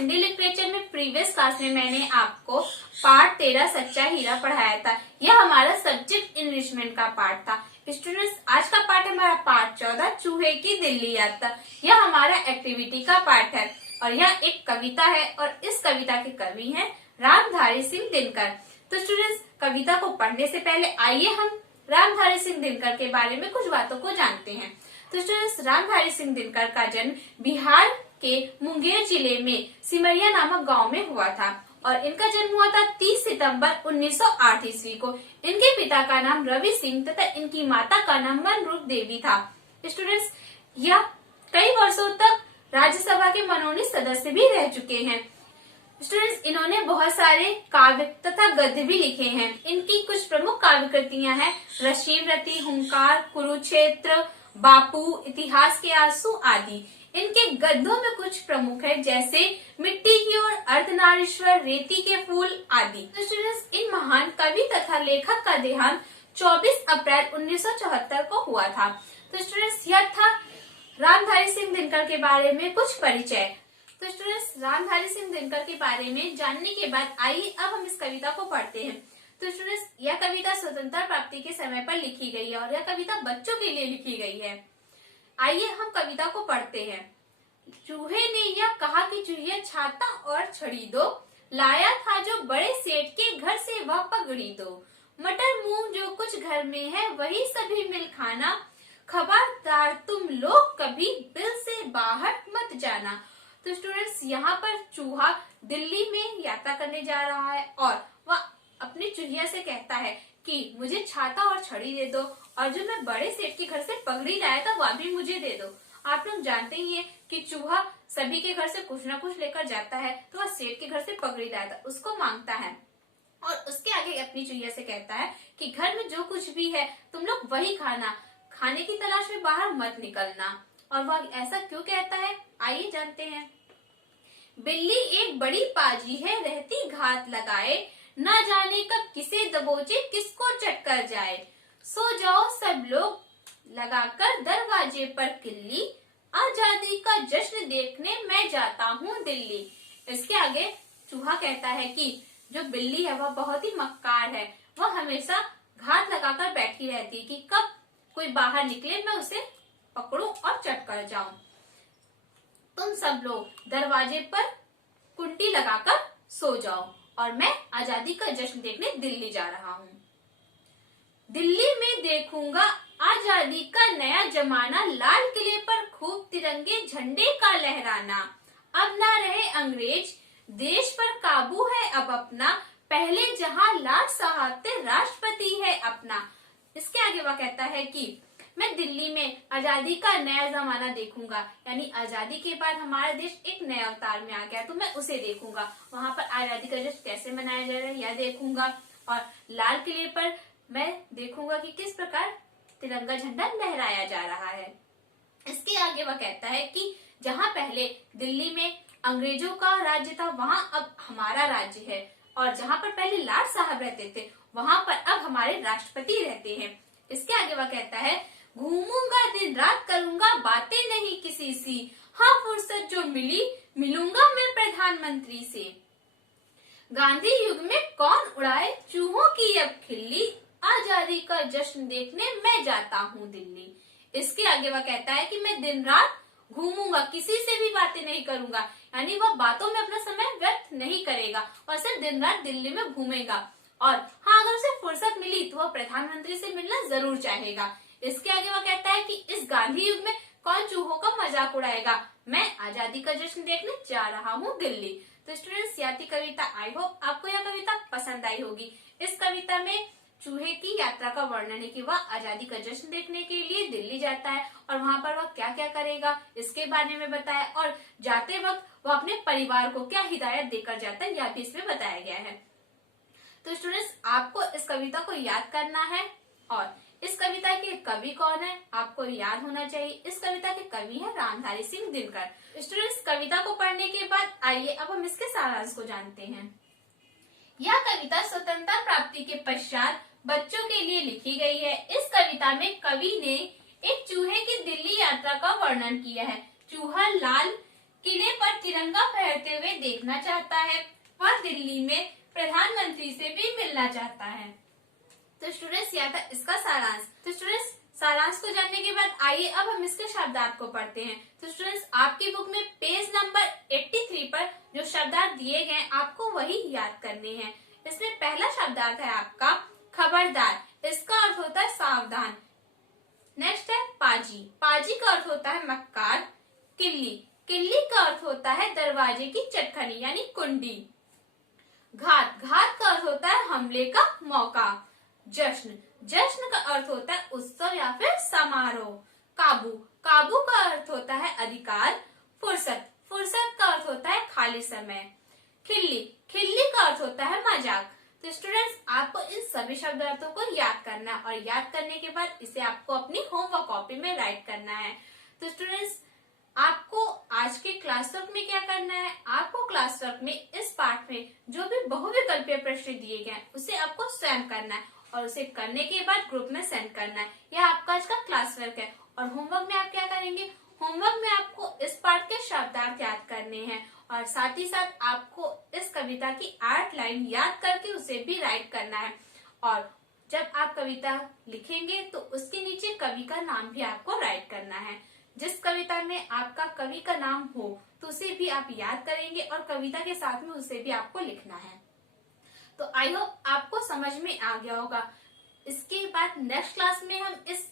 Hindi literature में previous class में मैंने आपको पार्ट 13 सच्चा हीरा पढ़ाया था। यह हमारा सब्जेक्ट इनरिचमेंट का पार्ट था। स्टूडेंट्स, आज का पार्ट हमारा पार्ट 14 चूहे की दिल्ली यात्रा। यह हमारा एक्टिविटी का पार्ट है और यह एक कविता है और इस कविता के कवि हैं रामधारी सिंह दिनकर। तो स्टूडेंट्स, कविता को पढ़ने से पहले आइए हम रामधारी सिंह दिनकर के बारे में कुछ बातों को जानते हैं। तो स्टूडेंट्स, रामधारी सिंह दिनकर का जन्म बिहार के मुंगेर जिले में सिमरिया नामक गांव में हुआ था और इनका जन्म हुआ था 30 सितंबर 1908 ईस्वी को। इनके पिता का नाम रवि सिंह तथा इनकी माता का नाम मनरूप देवी था। स्टूडेंट्स, यह कई वर्षों तक राज्यसभा के मनोनीत सदस्य भी रह चुके हैं। स्टूडेंट्स, इन्होंने बहुत सारे काव्य तथा गद्य भी लिखे हैं। इनकी कुछ प्रमुख काव्य कृतियां हैं रशीवरती, हुंकार, कुरुक्षेत्र, बापू, इतिहास के आंसू आदि। इनके गद्यों में कुछ प्रमुख है जैसे मिट्टी की ओर, अर्धनारीश्वर, रेती के फूल आदि। तो स्टूडेंट्स, इन महान कवि तथा लेखक का देहांत 24 अप्रैल 1974 को हुआ था। तो स्टूडेंट्स, यह था रामधारी सिंह दिनकर के बारे में कुछ परिचय। तो स्टूडेंट्स, रामधारी सिंह दिनकर के बारे में जानने के बाद आइए अब हम इस कविता को पढ़ते हैं। तो स्टूडेंट्स, यह कविता स्वतंत्रता प्राप्ति के समय पर लिखी गई है और यह कविता बच्चों के लिए लिखी गई है। आइए हम कविता को पढ़ते हैं। चूहे ने यह कहा कि चूहिया छाता और छड़ी दो, लाया था जो बड़े सेठ के घर से वह पगड़ी दो। मटर मूंग जो कुछ घर में है वही सभी मिल खाना, खबरदार तुम लोग कभी बिल से बाहर मत जाना। तो स्टूडेंट्स, यहाँ पर चूहा दिल्ली में यात्रा करने जा रहा है और वह अपनी चूहिया से कहता है कि मुझे छाता और छड़ी दे दो और जो मैं बड़े सेठ के घर से पगड़ी लाया था वह भी मुझे दे दो। आप लोग जानते ही हैं कि चूहा सभी के घर से कुछ ना कुछ लेकर जाता है, तो वह सेठ के घर से पगड़ी लाया था उसको मांगता है और उसके आगे अपनी चूहिया से कहता है कि घर में जो कुछ भी है तुम लोग वही खाना, खाने की तलाश में बाहर मत निकलना। और वह ऐसा क्यों कहता है, आइए जानते हैं। बिल्ली एक बड़ी पाजी है, रहती घात लगाए, न जाने कब किसे दबोचे किसको चटकर जाए। सो जाओ सब लोग लगाकर दरवाजे पर किल्ली, आजादी का जश्न देखने मैं जाता हूँ दिल्ली। इसके आगे चूहा कहता है कि जो बिल्ली है वह बहुत ही मक्कार है, वह हमेशा घात लगाकर बैठी रहती है कि कब कोई बाहर निकले मैं उसे पकड़ूं और चट कर जाऊं। तुम सब लोग दरवाजे पर कुंडी लगाकर सो जाओ और मैं आजादी का जश्न देखने दिल्ली जा रहा हूँ। दिल्ली में देखूंगा आजादी का नया जमाना, लाल किले पर खूब तिरंगे झंडे का लहराना। अब ना रहे अंग्रेज, देश पर काबू है अब अपना, पहले जहां लाट साहबते राष्ट्रपति है अपना। इसके आगे वह कहता है कि मैं दिल्ली में आजादी का नया जमाना देखूंगा, यानी आजादी के बाद हमारा देश एक नए अवतार में आ गया तो मैं उसे देखूंगा। वहां पर आजादी का जश्न कैसे मनाया जा रहा है यह देखूंगा और लाल किले पर मैं देखूंगा कि किस प्रकार तिरंगा झंडा लहराया जा रहा है। इसके आगे वह कहता है कि जहां पहले दिल्ली में अंग्रेजों का राज्य था वहां अब हमारा राज्य है और जहां पर पहले लाट साहब रहते थे वहां पर अब हमारे राष्ट्रपति रहते हैं। इसके आगे वह कहता है घूमूंगा दिन रात करूंगा बातें नहीं किसी सी, हाँ फुर्सत जो मिली मिलूंगा मैं प्रधानमंत्री से। गांधी युग में कौन उड़ाए चूहों की अब खिल्ली, आजादी का जश्न देखने मैं जाता हूँ दिल्ली। इसके आगे वह कहता है कि मैं दिन रात घूमूंगा, किसी से भी बातें नहीं करूंगा, यानी वह बातों में अपना समय व्यर्थ नहीं करेगा और सिर्फ दिन रात दिल्ली में घूमेगा और हाँ अगर उसे फुर्सत मिली तो वह प्रधानमंत्री से मिलना जरूर चाहेगा। इसके आगे वह कहता है कि इस गांधी युग में कौन चूहों का मजाक उड़ाएगा, मैं आजादी का जश्न देखने जा रहा हूँ दिल्ली। तो स्टूडेंट्स, यह थी कविता। आई होप आपको यह कविता पसंद आई होगी। इस कविता में चूहे की यात्रा का वर्णन है कि वह आजादी का जश्न देखने के लिए दिल्ली जाता है और वहाँ पर वह क्या क्या करेगा इसके बारे में बताया और जाते वक्त वह अपने परिवार को क्या हिदायत देकर जाता है यह भी इसमें बताया गया है। तो स्टूडेंट्स, आपको इस कविता को याद करना है और इस कविता के कवि कौन है आपको याद होना चाहिए। इस कविता के कवि है रामधारी सिंह दिनकर। स्टूडेंट्स, कविता को पढ़ने के बाद आइए अब हम इसके सारांश को जानते हैं। यह कविता स्वतंत्रता प्राप्ति के पश्चात बच्चों के लिए लिखी गई है। इस कविता में कवि ने एक चूहे की दिल्ली यात्रा का वर्णन किया है। चूहा लाल किले पर तिरंगा फहरते हुए देखना चाहता है। वह दिल्ली में प्रधानमंत्री से भी मिलना चाहता है। तो स्टूडेंट्स यह था इसका सारांश। तो स्टूडेंट्स सारांश को जानने के बाद आइए अब हम इसके शब्दार्थ को पढ़ते हैं। तो स्टूडेंट्स आपकी बुक में पेज नंबर 83 पर जो शब्दार्थ दिए गए आपको वही याद करने हैं। इसमें पहला शब्दार्थ है आपका खबरदार। इसका अर्थ होता है सावधान। नेक्स्ट है पाजी। पाजी का अर्थ होता है मक्कार। किल्ली। किल्ली का अर्थ होता है दरवाजे की चटखनी यानी कुंडी। घात। घात का अर्थ होता है हमले का मौका। जश्न। जश्न का अर्थ होता है उत्सव या फिर समारोह। काबू। काबू का अर्थ होता है अधिकार। फुर्सत। फुर्सत का अर्थ होता है खाली समय। खिल्ली। खिल्ली का अर्थ होता है मजाक। तो स्टूडेंट्स आपको इन सभी शब्दार्थों को याद करना है और याद करने के बाद इसे आपको अपनी होमवर्क कॉपी में राइट करना है। तो स्टूडेंट्स आपको आज के क्लास वर्क में क्या करना है, आपको क्लास वर्क में इस पार्ट में जो भी बहुविकल्पीय प्रश्न दिए गए हैं उसे आपको स्वयं करना है और उसे करने के बाद ग्रुप में सेंड करना है। यह आपका आज का क्लास वर्क है। और होमवर्क में आप क्या करेंगे, होमवर्क में आपको इस पार्ट के शब्दार्थ याद करने हैं और साथ ही साथ आपको इस कविता की 8 लाइन याद करके उसे भी राइट करना है। और जब आप कविता लिखेंगे तो उसके नीचे कवि का नाम भी आपको राइट करना है। जिस कविता में आपका कवि का नाम हो तो उसे भी आप याद करेंगे और कविता के साथ में उसे भी आपको लिखना है। तो आई होप आपको समझ में आ गया होगा। इसके बाद नेक्स्ट क्लास में हम इस